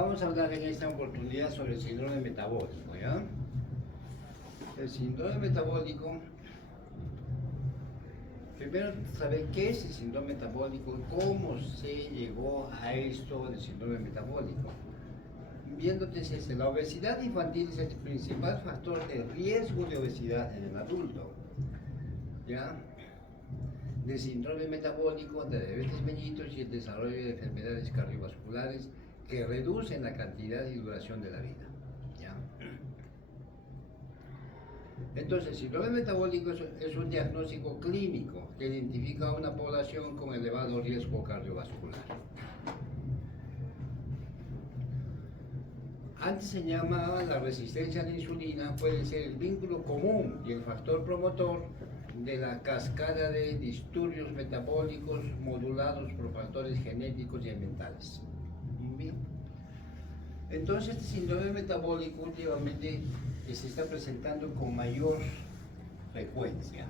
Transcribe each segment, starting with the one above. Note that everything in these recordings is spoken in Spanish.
Vamos a hablar en esta oportunidad sobre el síndrome metabólico, ¿ya? El síndrome metabólico, primero saber qué es el síndrome metabólico y cómo se llegó a esto del síndrome metabólico. Viéndote desde la obesidad infantil es el principal factor de riesgo de obesidad en el adulto, ¿ya? Del síndrome metabólico, de diabetes mellitus y el desarrollo de enfermedades cardiovasculares que reducen la cantidad y duración de la vida, ¿ya? Entonces, el síndrome metabólico es un diagnóstico clínico que identifica a una población con elevado riesgo cardiovascular. Antes se llamaba la resistencia a la insulina, puede ser el vínculo común y el factor promotor de la cascada de disturbios metabólicos modulados por factores genéticos y ambientales. Bien. Entonces, este síndrome metabólico últimamente se está presentando con mayor frecuencia.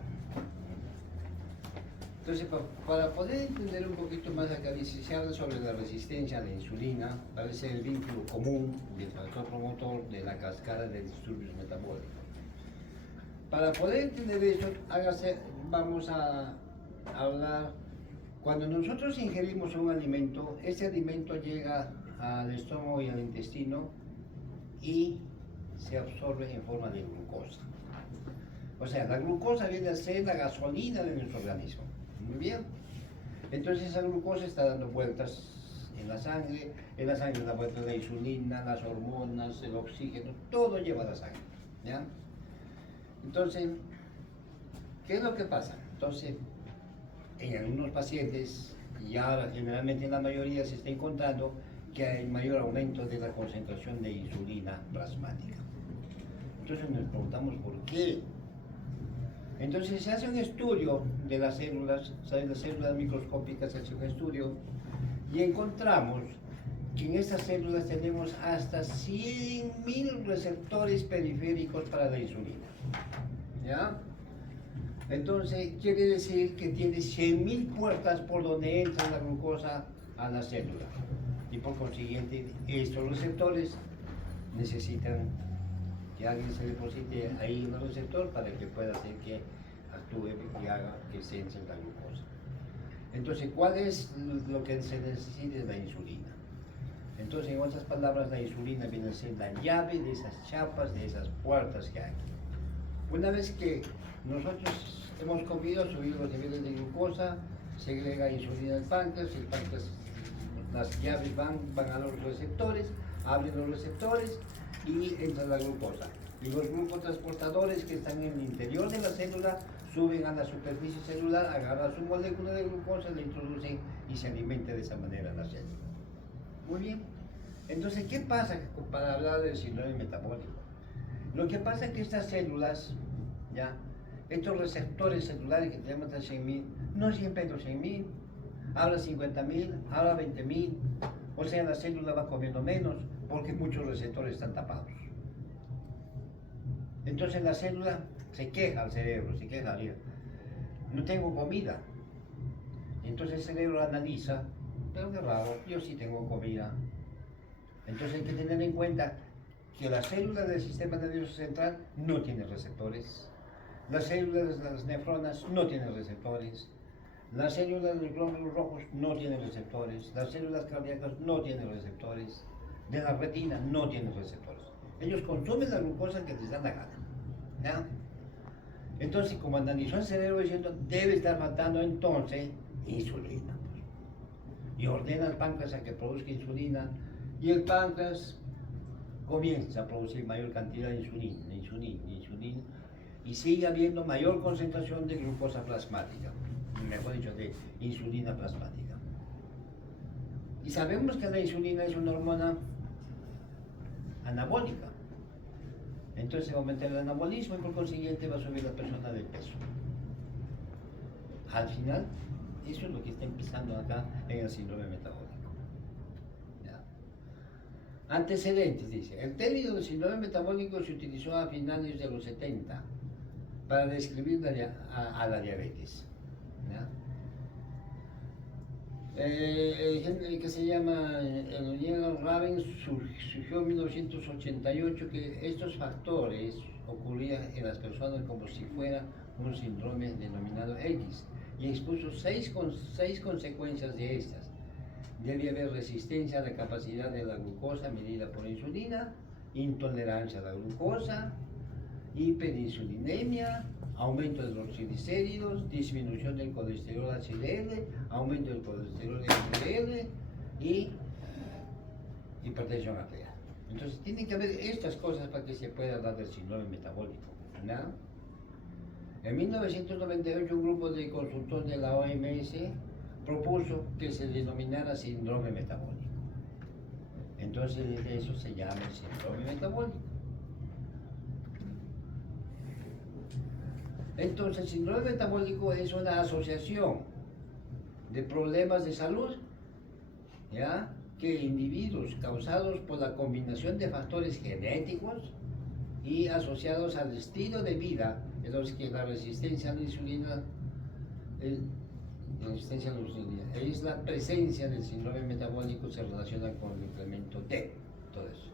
Entonces, para poder entender un poquito más acá, se habla sobre la resistencia a la insulina, parece el vínculo común del factor promotor de la cascada de disturbios metabólicos. Para poder entender esto, vamos a hablar, cuando nosotros ingerimos un alimento, ese alimento llega al estómago y al intestino y se absorbe en forma de glucosa. O sea, la glucosa viene a ser la gasolina de nuestro organismo. Muy bien. Entonces esa glucosa está dando vueltas en la sangre da vueltas la insulina, las hormonas, el oxígeno, todo lleva a la sangre, ¿ya? Entonces, ¿qué es lo que pasa? Entonces, en algunos pacientes, y ahora generalmente en la mayoría se está encontrando que hay mayor aumento de la concentración de insulina plasmática. Entonces nos preguntamos por qué. Entonces se hace un estudio de las células, ¿sabes? Las células microscópicas, se hace un estudio y encontramos que en estas células tenemos hasta 100.000 receptores periféricos para la insulina, ¿ya? Entonces quiere decir que tiene 100.000 puertas por donde entra la glucosa a la célula y por consiguiente estos receptores necesitan que alguien se deposite ahí en el receptor para que pueda hacer que actúe y haga que se entre la glucosa. Entonces, ¿cuál es lo que se necesita? La insulina. Entonces, en otras palabras, la insulina viene a ser la llave de esas chapas, de esas puertas que hay. Una vez que nosotros hemos comido, subido los niveles de glucosa, segrega insulina al páncreas, el páncreas, las llaves van a los receptores, abren los receptores y entra la glucosa. Y los glucotransportadores que están en el interior de la célula suben a la superficie celular, agarran su molécula de glucosa, la introducen y se alimenta de esa manera la célula. Muy bien. Entonces, ¿qué pasa para hablar del síndrome metabólico? Lo que pasa es que estas células, ¿ya? Estos receptores celulares que tenemos hasta 100.000, no siempre los 100.000, ahora 50.000, ahora 20.000, o sea, la célula va comiendo menos porque muchos receptores están tapados. Entonces la célula se queja al cerebro, se queja al hígado. No tengo comida. Entonces el cerebro analiza, pero qué raro, yo sí tengo comida. Entonces hay que tener en cuenta que las células del sistema nervioso central no tienen receptores. Las células de las nefronas no tienen receptores. Las células de los glóbulos rojos no tienen receptores. Las células cardíacas no tienen receptores. De la retina no tienen receptores. Ellos consumen la glucosa que les da la gana, ¿ya? Entonces, como analizó el cerebro diciendo, debe estar faltando entonces insulina. Y ordena al páncreas a que produzca insulina. Y el páncreas comienza a producir mayor cantidad de insulina. Y sigue habiendo mayor concentración de glucosa plasmática. Mejor dicho, de insulina plasmática. Y sabemos que la insulina es una hormona anabólica. Entonces va a aumentar el anabolismo y por consiguiente va a subir la persona de peso. Al final, eso es lo que está empezando acá en el síndrome metabólico. ¿Ya? Antecedentes, dice. El término del síndrome metabólico se utilizó a finales de los 70 para describir a la diabetes. ¿Ya? El que se llama el Raven surgió en 1988 que estos factores ocurrían en las personas como si fuera un síndrome denominado X y expuso seis consecuencias de estas. Debe haber resistencia a la capacidad de la glucosa medida por insulina, intolerancia a la glucosa, hiperinsulinemia, aumento de los triglicéridos, disminución del colesterol HDL, aumento del colesterol LDL y hipertensión arterial. Entonces tienen que haber estas cosas para que se pueda hablar del síndrome metabólico, ¿no? En 1998 un grupo de consultores de la OMS propuso que se denominara síndrome metabólico. Entonces eso se llama síndrome metabólico. Entonces el síndrome metabólico es una asociación de problemas de salud, ¿ya?, que individuos causados por la combinación de factores genéticos y asociados al estilo de vida en los que la resistencia a la insulina es la presencia del síndrome metabólico se relaciona con el incremento de todo eso.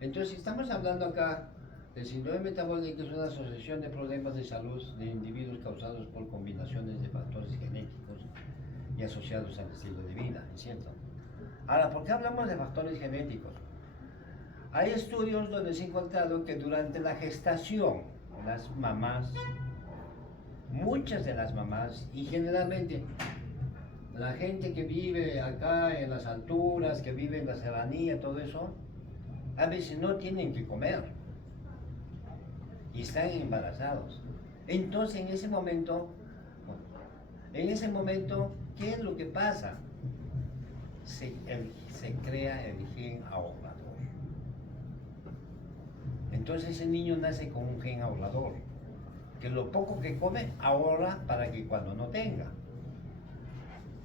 Entonces estamos hablando acá del síndrome metabólico, es una asociación de problemas de salud de individuos causados por combinaciones de factores genéticos y asociados al estilo de vida, ¿es cierto? Ahora, ¿por qué hablamos de factores genéticos? Hay estudios donde se ha encontrado que durante la gestación, las mamás, muchas de las mamás, y generalmente la gente que vive acá en las alturas, que vive en la serranía, todo eso, a veces no tienen que comer y están embarazados. Entonces en ese momento, ¿qué es lo que pasa? Se crea el gen ahorrador. Entonces el niño nace con un gen ahorrador, que lo poco que come ahorra para que cuando no tenga.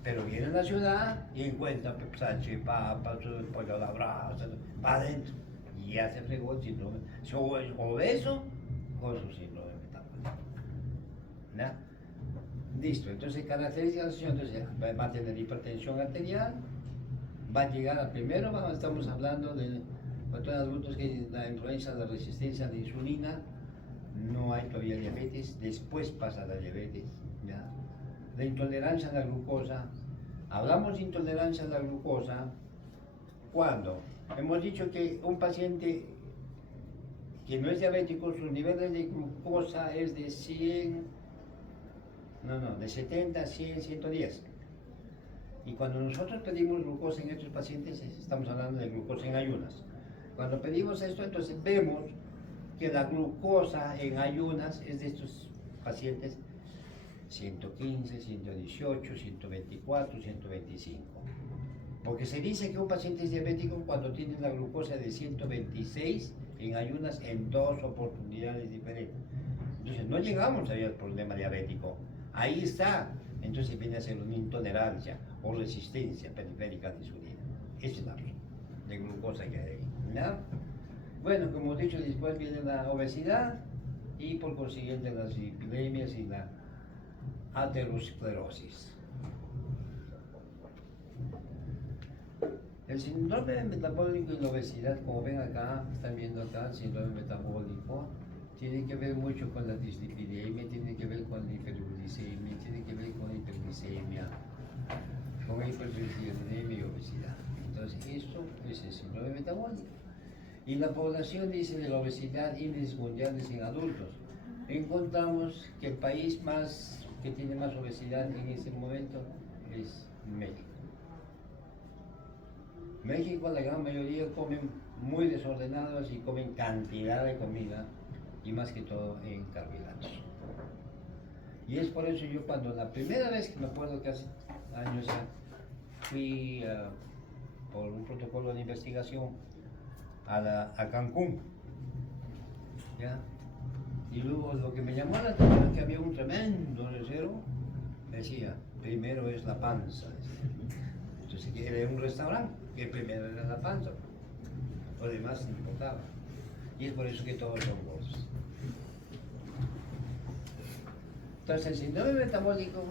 Pero viene a la ciudad y encuentra pepsache, papas, pollo a la brasa, va adentro y ya se fregó el síndrome. Si es obeso, con su síndrome metabólico. ¿No? Listo, entonces características, entonces va a tener hipertensión arterial, va a llegar a primero, estamos hablando de todos adultos que la influencia de la resistencia a la insulina, no hay todavía diabetes, después pasa la diabetes, ¿ya? La intolerancia a la glucosa, hablamos de intolerancia a la glucosa cuando hemos dicho que un paciente que no es diabético, sus niveles de glucosa es de 70, 100, 110. Y cuando nosotros pedimos glucosa en estos pacientes, estamos hablando de glucosa en ayunas. Cuando pedimos esto, entonces vemos que la glucosa en ayunas es de estos pacientes 115, 118, 124, 125. Porque se dice que un paciente es diabético cuando tiene la glucosa de 126 en ayunas en 2 oportunidades diferentes. Entonces no llegamos ahí al problema diabético. Ahí está. Entonces viene a ser una intolerancia o resistencia periférica a la insulina. Esa es la razón de glucosa que hay. ¿No? Bueno, como he dicho, después viene la obesidad y por consiguiente las epidemias y la aterosclerosis. El síndrome metabólico y la obesidad, como ven acá, están viendo acá, el síndrome metabólico, tiene que ver mucho con la dislipidemia, tiene que ver con la hiperglicemia, tiene que ver con hiperglicemia, con hiperglicemia y obesidad. Entonces, esto es el síndrome metabólico. Y la población, dice, de la obesidad, índices mundiales en adultos. Encontramos que el país que tiene más obesidad en este momento es México. México, la gran mayoría comen muy desordenados y comen cantidad de comida y más que todo en carbohidratos. Y es por eso yo cuando la primera vez que me acuerdo que hace años ya fui por un protocolo de investigación a Cancún, ¿ya? Y luego lo que me llamó la atención es que había un tremendo recero, decía, primero es la panza. Entonces era un restaurante, que primero era la panza, lo demás no importaba. Y es por eso que todos son gordos. Entonces el síndrome metabólico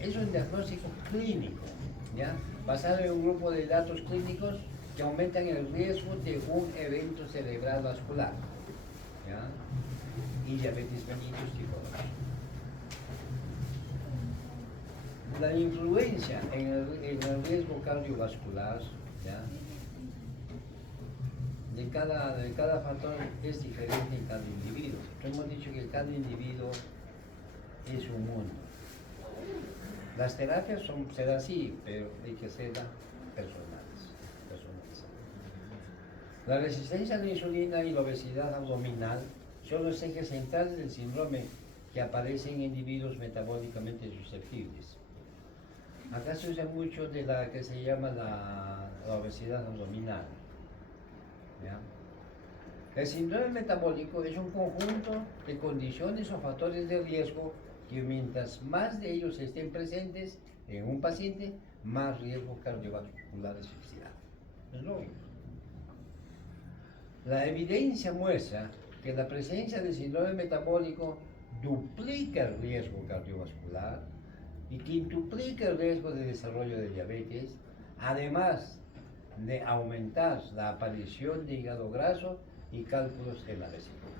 es un diagnóstico clínico, ¿ya? Basado en un grupo de datos clínicos que aumentan el riesgo de un evento cerebral vascular, ¿ya? Y diabetes mellitus tipo 2. La influencia en el riesgo cardiovascular, ¿ya? de cada factor es diferente en cada individuo. Hemos dicho que cada individuo es un mundo. Las terapias serán así, pero hay que ser personales. La resistencia a la insulina y la obesidad abdominal son los ejes centrales del síndrome que aparecen en individuos metabólicamente susceptibles. Acá se usa mucho de la que se llama la obesidad abdominal. ¿Ya? El síndrome metabólico es un conjunto de condiciones o factores de riesgo que mientras más de ellos estén presentes en un paciente, más riesgo cardiovascular existirá. Es lógico. La evidencia muestra que la presencia del síndrome metabólico duplica el riesgo cardiovascular y quintuplica el riesgo de desarrollo de diabetes, además de aumentar la aparición de hígado graso y cálculos en la vesícula.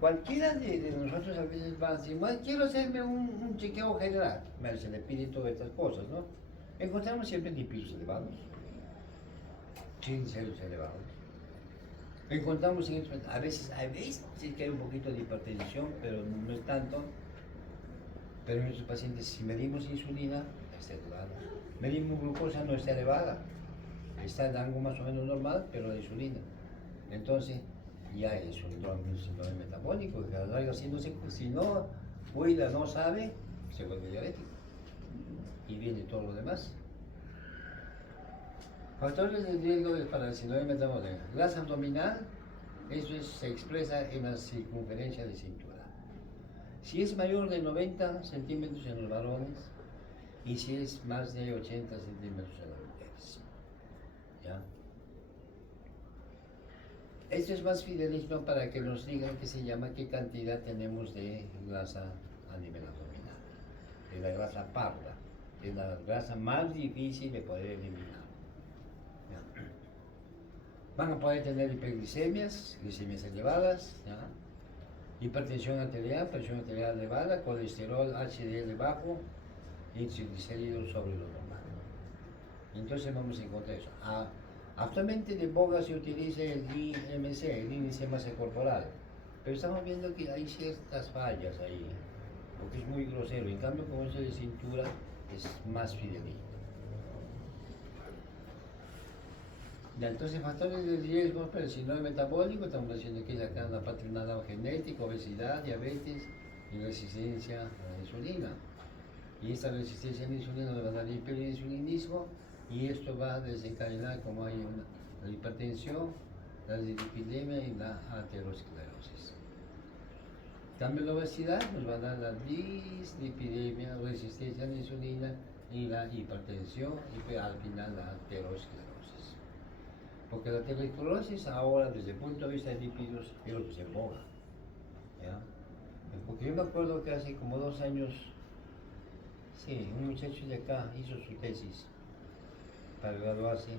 Cualquiera de nosotros a veces va a decir, quiero hacerme un chequeo general, se le pide todas estas cosas, ¿no? Encontramos siempre lípidos elevados, triglicéridos elevados. Encontramos a veces sí que hay un poquito de hipertensión, pero no es tanto. Pero en nuestros pacientes, si medimos insulina, está elevada. Medimos glucosa, no está elevada. Está en algo más o menos normal, pero la insulina. Entonces, ya es un síndrome metabólico. Si no cuida, no sabe, se vuelve diabético. Y viene todo lo demás. Factores de riesgo para el síndrome metabólico. Grasa abdominal, se expresa en la circunferencia de cintura. Si es mayor de 90 centímetros en los varones y si es más de 80 centímetros en las mujeres. ¿Ya? Esto es más fidedigno para que nos digan qué cantidad tenemos de grasa a nivel abdominal. De la grasa parda, es la grasa más difícil de poder eliminar. ¿Ya? Van a poder tener hiperglicemias, glicemias elevadas, ¿ya? Hipertensión arterial, presión arterial elevada, colesterol HDL bajo y triglicéridos sobre lo normal. Entonces vamos a encontrar eso. Actualmente de boga se utiliza el IMC, el índice de masa corporal, pero estamos viendo que hay ciertas fallas ahí, porque es muy grosero. En cambio, con eso de cintura es más fidedigno. Ya, entonces, factores de riesgo para el síndrome metabólico, estamos diciendo que es acá la parte de nada genética, obesidad, diabetes y resistencia a la insulina. Y esta resistencia a la insulina le va a dar hiperinsulinismo y esto va a desencadenar como hay la hipertensión, la dislipidemia y la aterosclerosis. Cambio la obesidad nos va a dar la dislipidemia, resistencia a la insulina y la hipertensión y al final la aterosclerosis. Porque la aterosclerosis ahora, desde el punto de vista de lípidos, es lo que se boga. ¿Ya? Porque yo me acuerdo que hace como 2 años, sí, un muchacho de acá hizo su tesis para graduarse.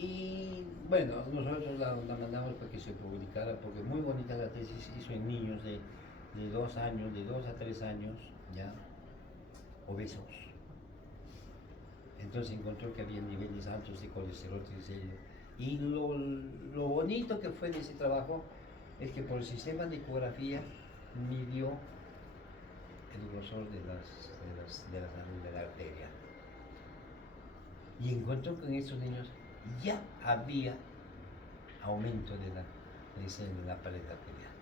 Y bueno, nosotros la mandamos para que se publicara, porque muy bonita la tesis, hizo en niños de 2 años, de 2 a 3 años, ya, obesos. Entonces encontró que había niveles altos de colesterol, triglicéridos. Y lo bonito que fue de ese trabajo es que por el sistema de ecografía midió el grosor de la arteria. Y encontró que en estos niños ya había aumento de la pared arterial.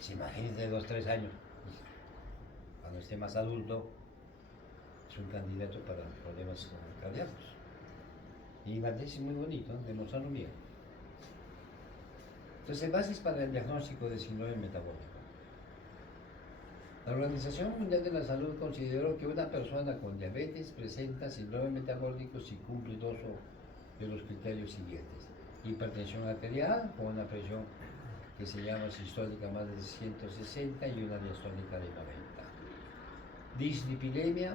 Si imagínense de 2 a 3 años, cuando esté más adulto, es un candidato para problemas cardíacos. Y la tesis es muy bonito, demostrarlo bien. Entonces, bases para el diagnóstico de síndrome metabólico. La Organización Mundial de la Salud consideró que una persona con diabetes presenta síndrome metabólico si cumple 2 de los criterios siguientes. Hipertensión arterial con una presión que se llama sistólica más de 160 y una diastólica de 90. Dislipidemia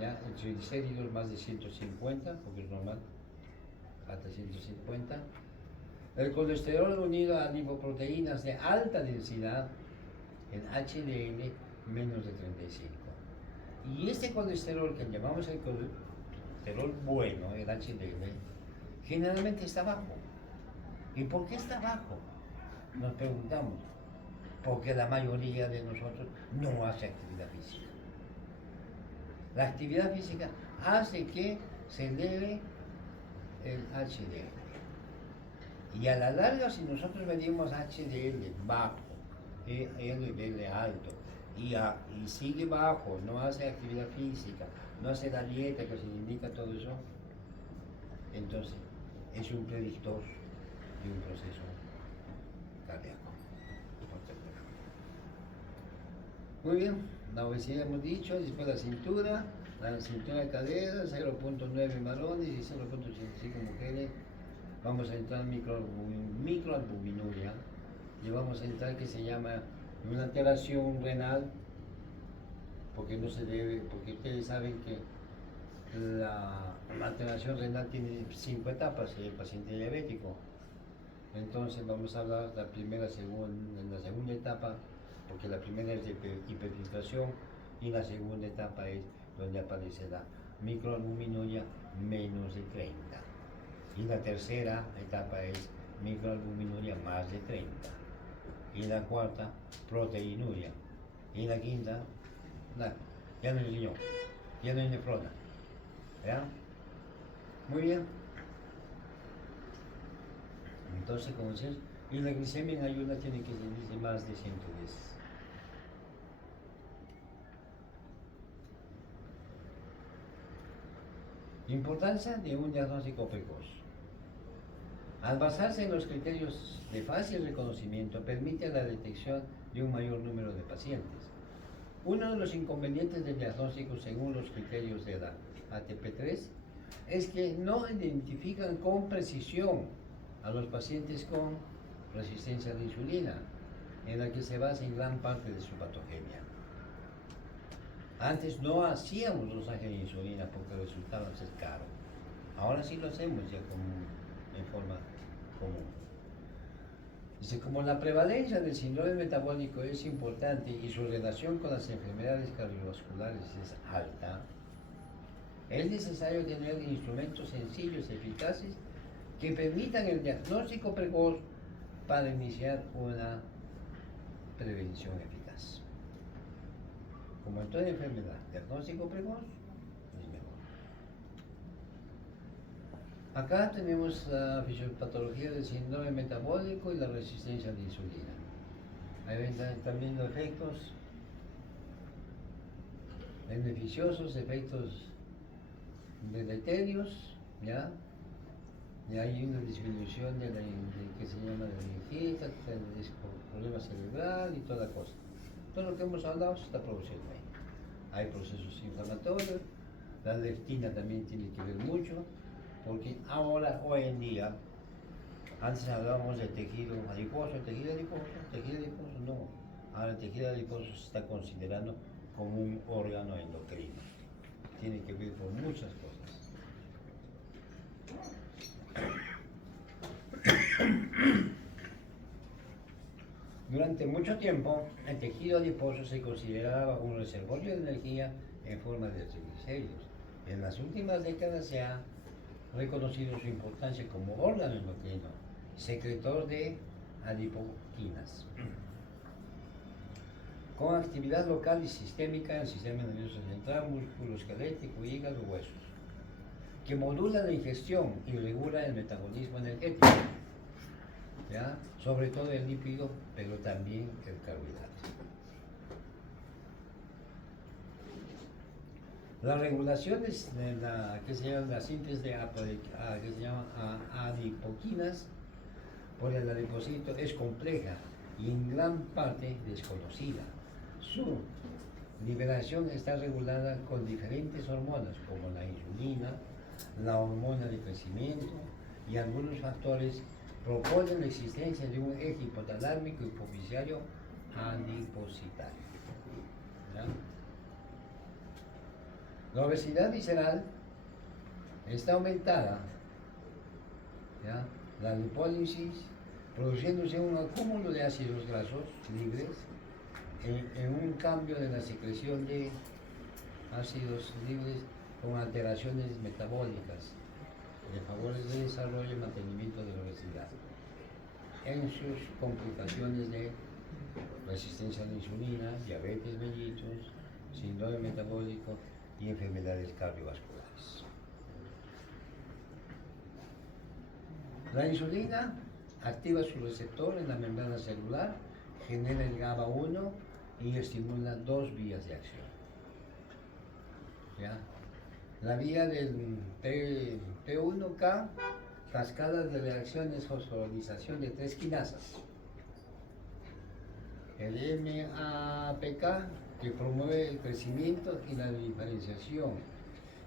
¿ya? El triglicéridos más de 150, porque es normal, hasta 150. El colesterol unido a lipoproteínas de alta densidad, el HDL, menos de 35. Y este colesterol que llamamos el colesterol bueno, el HDL, generalmente está bajo. ¿Y por qué está bajo? Nos preguntamos. Porque la mayoría de nosotros no hace actividad física. La actividad física hace que se eleve el HDL. Y a la larga, si nosotros medimos HDL bajo, LDL alto, y sigue bajo, no hace actividad física, no hace la dieta que se indica todo eso, entonces es un predictor de un proceso cardíaco. Muy bien, la obesidad hemos dicho, después la cintura de cadera, 0.9 varones y 0.85 mujeres. Vamos a entrar en microalbuminuria y vamos a entrar que se llama una alteración renal, porque no se debe, porque ustedes saben que la alteración renal tiene 5 etapas en el paciente diabético. Entonces vamos a hablar en la segunda etapa, porque la primera es de hiperfiltración y la segunda etapa es donde aparece la microalbuminuria menos de 30. Y la tercera etapa es microalbuminuria más de 30. Y la cuarta, proteinuria. Y la quinta, ya no hay riñón, ya no hay nefrona. ¿Ya? Muy bien. Entonces, como dices, y la glicemia en ayuno tiene que ser más de 110. Importancia de un diagnóstico precoz. Al basarse en los criterios de fácil reconocimiento, permite la detección de un mayor número de pacientes. Uno de los inconvenientes del diagnóstico según los criterios de la ATP3 es que no identifican con precisión a los pacientes con resistencia a la insulina, en la que se basa en gran parte de su patogenia. Antes no hacíamos dosaje de insulina porque resultaba ser caro. Ahora sí lo hacemos ya en forma común. Dice, como la prevalencia del síndrome metabólico es importante y su relación con las enfermedades cardiovasculares es alta, es necesario tener instrumentos sencillos y eficaces que permitan el diagnóstico precoz para iniciar una prevención eficaz. Como en toda enfermedad, diagnóstico precoz es mejor. Acá tenemos la fisiopatología del síndrome metabólico y la resistencia a la insulina. Ahí ven también los efectos beneficiosos, efectos deleterios, ¿ya? Y hay una disminución de que se llama la energía, problema cerebral y toda la cosa. Todo lo que hemos hablado se está produciendo ahí. Hay procesos inflamatorios, la leptina también tiene que ver mucho, porque hoy en día, antes hablábamos de tejido adiposo no. Ahora el tejido adiposo se está considerando como un órgano endocrino. Tiene que ver con muchas cosas. Durante mucho tiempo, el tejido adiposo se consideraba un reservorio de energía en forma de triglicéridos. En las últimas décadas se ha reconocido su importancia como órgano endocrino, secretor de adipoquinas, con actividad local y sistémica en el sistema nervioso central, músculo esquelético, hígado, huesos, que modula la ingestión y regula el metabolismo energético, ¿ya? Sobre todo el lípido, pero también el carbohidrato. Las regulaciones de que se llama la síntesis de que se llama adipoquinas por el adipocito es compleja y en gran parte desconocida. Su liberación está regulada con diferentes hormonas como la insulina, la hormona de crecimiento y algunos factores proponen la existencia de un eje hipotalármico hipofisiario adipositario. ¿Ya? La obesidad visceral está aumentada, ¿ya? La lipólisis, produciéndose un acúmulo de ácidos grasos libres en un cambio de la secreción de ácidos libres con alteraciones metabólicas de favores de desarrollo y mantenimiento de la obesidad en sus complicaciones de resistencia a la insulina, diabetes mellitus, síndrome metabólico y enfermedades cardiovasculares. La insulina activa su receptor en la membrana celular, genera el GABA1 y estimula dos vías de acción. ¿Ya? La vía del P1K, cascada de reacciones fosforilización de 3 quinasas. El MAPK, que promueve el crecimiento y la diferenciación,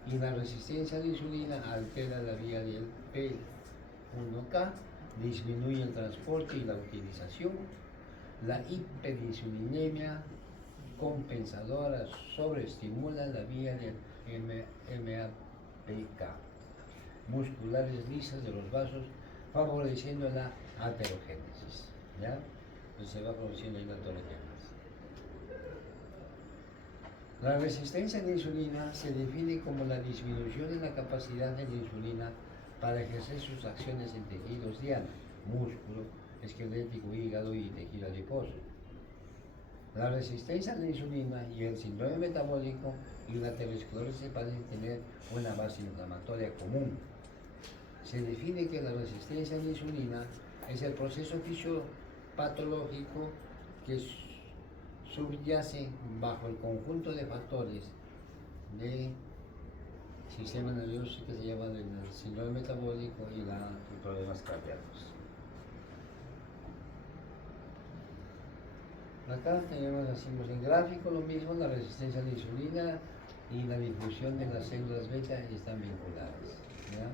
y la resistencia a la insulina altera la vía del P1K, disminuye el transporte y la utilización. La hiperinsulinemia compensadora sobreestimula la vía del MAPK, musculares lisas de los vasos, favoreciendo la aterogénesis. ¿Ya? Entonces se va produciendo ahí la aterogénesis. La resistencia a la insulina se define como la disminución de la capacidad de la insulina para ejercer sus acciones en tejidos diana, músculo, esquelético, hígado y tejido adiposo. La resistencia a la insulina y el síndrome metabólico y la aterosclerosis parecen tener una base inflamatoria común. Se define que la resistencia a la insulina es el proceso fisiopatológico que subyace bajo el conjunto de factores de sistema nervioso que se llama el síndrome metabólico y los problemas cardíacos. Acá tenemos, hacemos en gráfico lo mismo, la resistencia a la insulina y la difusión de las células beta están vinculadas. ¿Ya?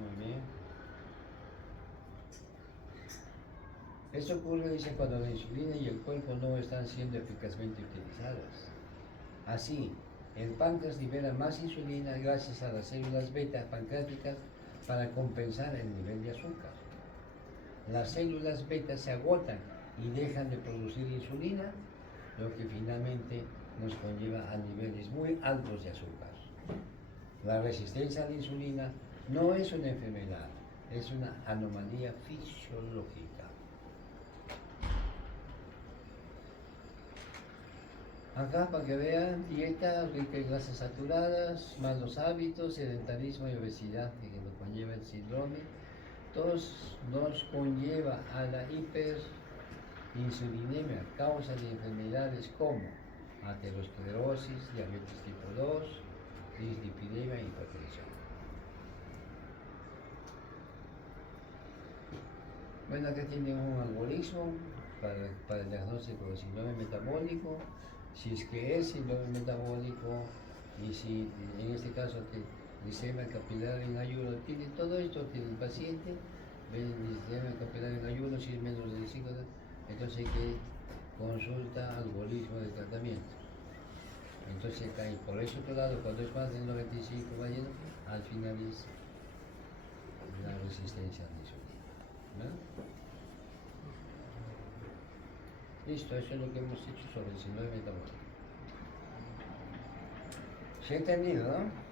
Muy bien. Esto ocurre, dice, cuando la insulina y el cuerpo no están siendo eficazmente utilizadas. Así, el páncreas libera más insulina gracias a las células beta pancreáticas para compensar el nivel de azúcar. Las células beta se agotan y dejan de producir insulina, lo que finalmente nos conlleva a niveles muy altos de azúcar. La resistencia a la insulina no es una enfermedad, es una anomalía fisiológica. Acá para que vean, dieta rica en grasas saturadas, malos hábitos, sedentarismo y obesidad que nos conlleva el síndrome. Todos nos conlleva a la hiperinsulinemia, causa de enfermedades como aterosclerosis, diabetes tipo 2, dislipidemia e hipertensión. Bueno, acá tienen un algoritmo para el diagnóstico del síndrome metabólico, si es que es síndrome metabólico y si en este caso glicemia capilar en ayuno, tiene todo esto, tiene el paciente, ven glicemia capilar en ayuno, si es menos de 5, entonces hay que consulta algoritmo de tratamiento. Entonces cae por ese otro lado, cuando es más del 95 vayendo, al final es la resistencia a la insulina. ¿No? Listo, eso es lo que hemos hecho sobre el síndrome metabólico. ¿Se ha entendido, no?